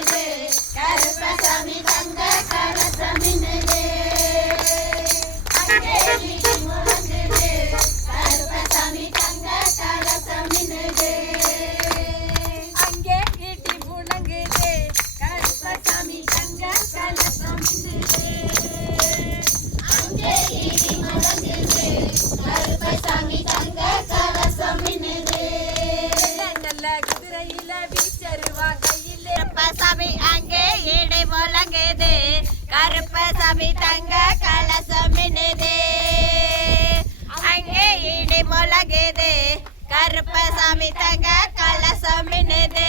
மின்னுது கருப்பசாமி தங்க கலசம் மின்னுது அங்கே இடி முழங்குது கருப்பசாமி தங்க கலசம் மின்னுது அங்கே இடி முழங்குது கருப்பசாமி தங்க கலசம் மின்னுது அங்கே இடி முழங்குது கருப்பசாமி தங்க கலசம் மின்னுது நல்ல குதிரையில வீச்சருவா கையிலே கருப்பசாமி அங்கே இடி முழங்குது கருப்பசாமி தங்க கலசம் மின்னுது அங்கே இடி முழங்குது கருப்பசாமி தங்க கலசம் மின்னுது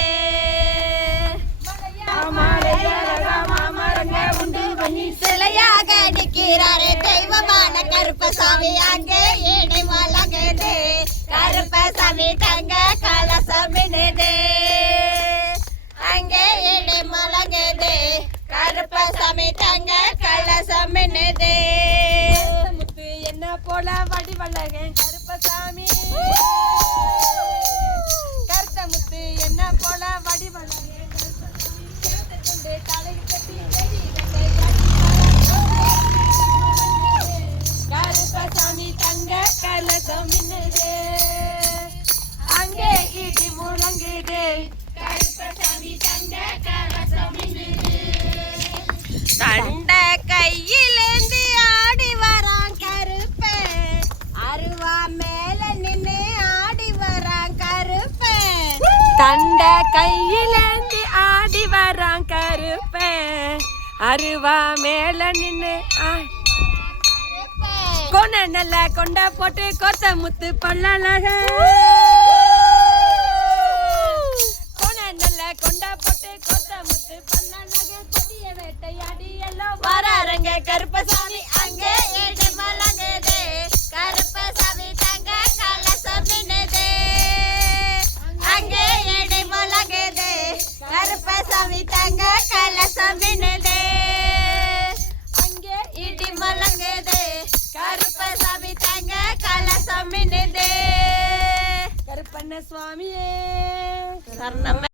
சிலையாக நிற்கிறாரே தெய்வமான கருப்பசாமி அங்கே இடி முழங்குது கருப்பசாமி தங்க கலசம் மின்னுது அங்கே இடி முழங்குது கருப்பசாமி தங்க கலசம் மின்னுது முத்து என்ன போல வடிவழகன் கருப்பசாமி கருத்த முத்து என்ன போல வடிவழகன் கருப்பசாமி தலையில் கட்டி கருப்பசாமி தங்க கலசம் மின்னுது அங்கே இடி முழங்குது கருப்பசாமி தங்க கலசம் மின்னுது தண்ட கையிலேந்தி ஆடி வரான் கருப்ப அருவா மேல நின்னு ஆடி வரான் கருப்ப தண்ட கையிலேந்தி ஆடி வரான் கருப்ப அருவா மேல நின்னு கொண்ட நல்ல கொண்ட போட்டு கொத்த முத்து பல்லழக கொண்ட நல்ல கொண்ட போட்டு கொத்த முத்து பல்லழக கொடிய வேட்டையாடி எல்லாம் வராருங்க கருப்பசாமி அங்கே இடி முழங்குது கருப்பசாமி தங்க கலசம் மின்னுது அங்கே இடி முழங்குது கருப்பசாமி தங்க கலசம் மின்னுது அங்கே இடி முழங்குது கருப்பசாமி தங்க கலசம் மின்னுது கருப்பண்ண சுவாமியே சரணம்